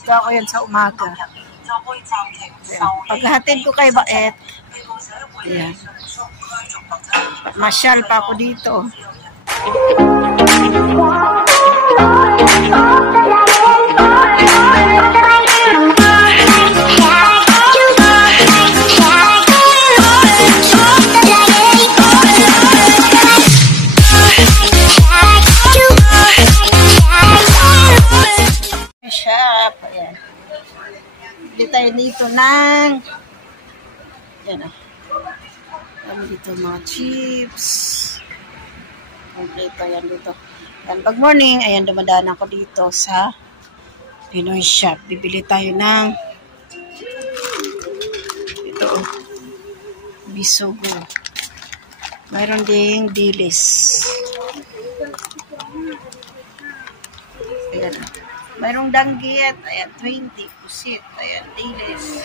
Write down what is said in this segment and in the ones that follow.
Dito ako yan sa umaga. Paghahatid ko kay Baet, ayan. Masyal pa ako dito. Shop, ayan. Bili tayo dito ng ayan o. Ayan dito mga chips. Dito, ayan dito. Ayan, pag morning, ayan, dumadaan ako dito sa Pinoy shop. Bibili tayo ng ito o. Bisugo. Mayroon ding dilis. Ayan o. Mayroong danggit, ayan, 20, pusit, ayan, dilis,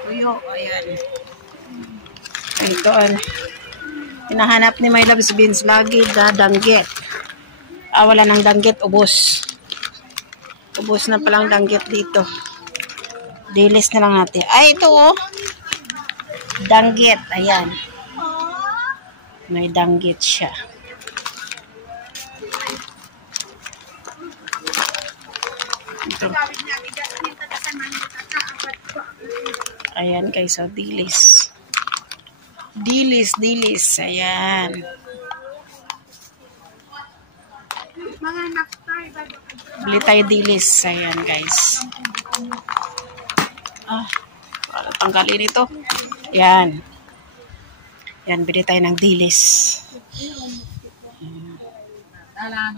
tuyo, ayan. Ito, hinahanap ni My Loves Beans lagi na danggit. Wala ng danggit, ubos. Ubos na palang danggit dito. Dilis na lang natin. Ay, ito oh. Danggit, ayan. May danggit siya. Ito. Ayan guys, so dilis. Dilis, ayan. Bili tayo dilis, ayan guys. Para tanggalin ito. Ayan. Ayan, bili tayo ng dilis.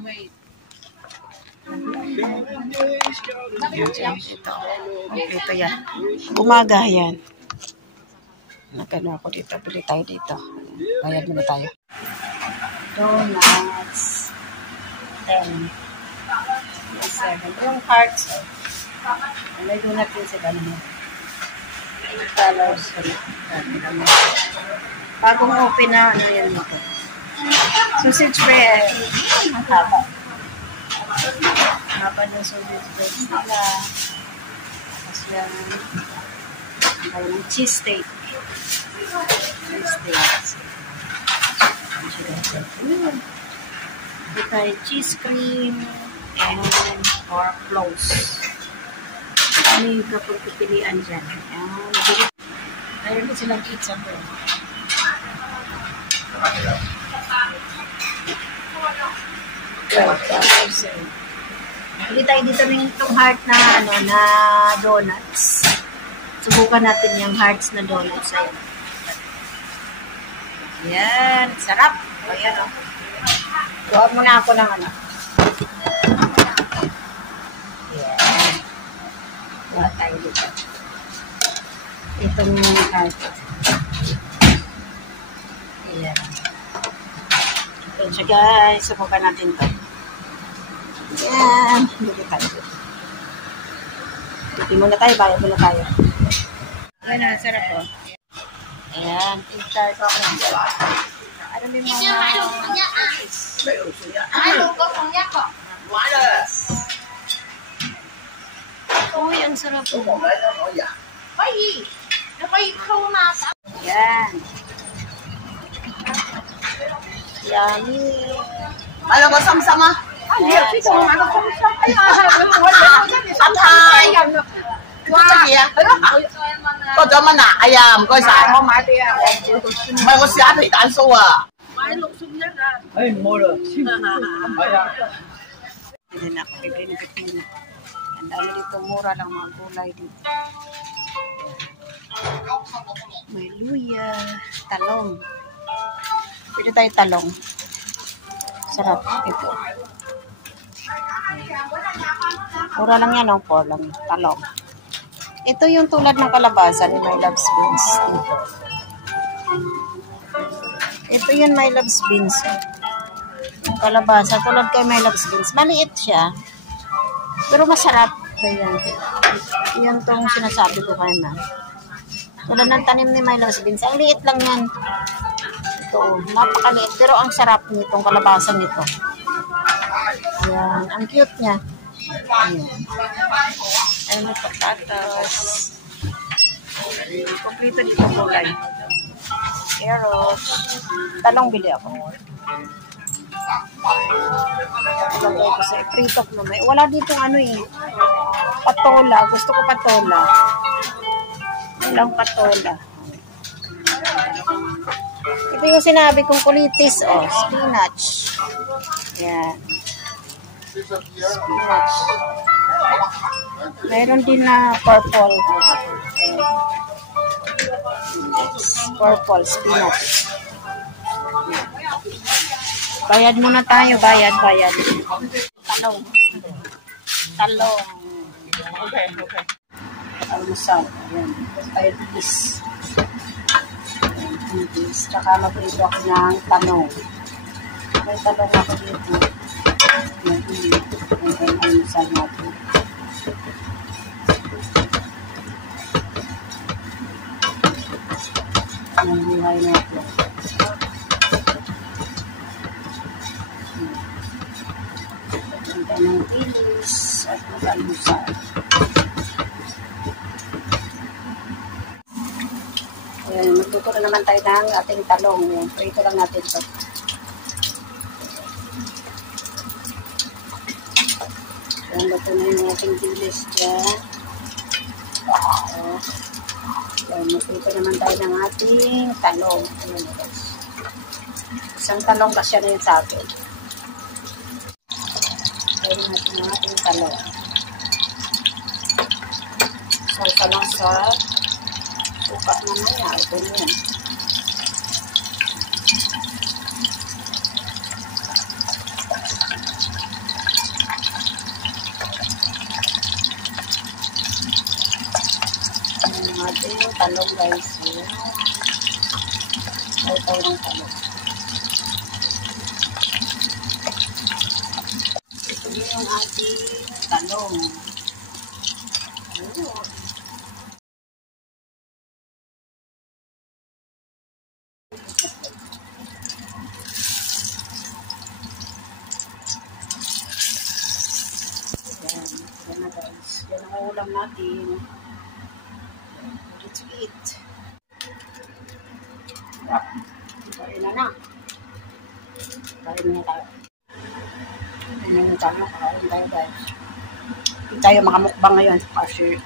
Wait. Ito yan. Umaga yan. Nagano ako dito. Bili tayo dito. Bayad muna tayo. Donuts. 10. 7. Yung hearts. May donut din sa ganun. $8. Bagong open na ano yan dito. Sausage bread. Ang haba. Haba ng sausage bread nila. Tapos yan. Ang cheese steak. Cheese steak. Ito tayo cheese cream and pork close. Ano yung kapag pipilian dyan? Mayroon din silang pizza bread. Bili tayo dito ng itong heart na ano na donuts. Subukan natin yung hearts na donuts. Ayan, sarap. Ayan o. Gawa muna ako ng ano. Ayan. Gawa tayo dito. Itong heart. Ayan. Ito siya guys. Subukan natin ito. Ayan. Bili tayo. Bili muna tayo. Bayad muna tayo. Ayan na. Sarap po. Ayan. I-start ako lang. Ano din mga... Uy, ang sarap po. Ayan. Yummy. Alam ko sama-sama. Ayan. Có cho mà nạ à, coi xài không mày có xá thì tán số à. Ay, mura. Hindi na ako bibili ng pipino. Ang dami dito, mura lang mga gulay dito. May luya, talong. Pwede tayo talong. Sarap ito. Mura lang yan, 4 lang. Talong. Ito yung tulad ng kalabasa ni My Loves Beans. Ito yun, My Loves Beans. Yung kalabasa, tulad kay My Loves Beans. Maliit siya. Pero masarap. Ayan. Yan tong sinasabi ko kayo na. Tulad ng tanim ni My Loves Beans. Ang liit lang yan. Ito, napakaliit. Pero ang sarap nitong kalabasa nito. Ayan. Ang cute niya. Ayan. Ano, patatas. Kompleto dito kulay. Pero, talong bili ako. Lagay ko sa pritok na may. Wala ditong ano eh. Patola. Gusto ko patola. Walang patola. Ito yung sinabi kong kulitis. Oh, spinach. Yan. Spinach. Meron din na purple. Purple spinach. Bayad muna tayo. Bayad. Talong. Okay. Almusal. Ayan. 5 piece. Tsaka mag-ibo ako ng tanong. May talong ako dito. Ayan. Almusal natin. Ayan. Buhay natin. Ganda ng tilis at mag-almusal. Ayan, magluto na naman tayo ng ating talong. Ayan, prito lang natin ito. Ayan, luto na yung ating tilis dyan. Ayan, magluto naman tayo ng ating talong. Ayan, guys. Isang talong kasi na yun sa akin. Ayan natin ang ating talong. Isang talong sa suka mamaya. Ito yun. Ayan ang ating talong guys. Ito ng talong. Ito yung ating talong. Yan na guys. Yan ang ulam natin. Let's eat. Kain na. Kain na tayo. Kain na tayo. Kain tayo guys. Hindi tayo makamukbang ngayon kasi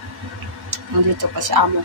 nandito pa si amo.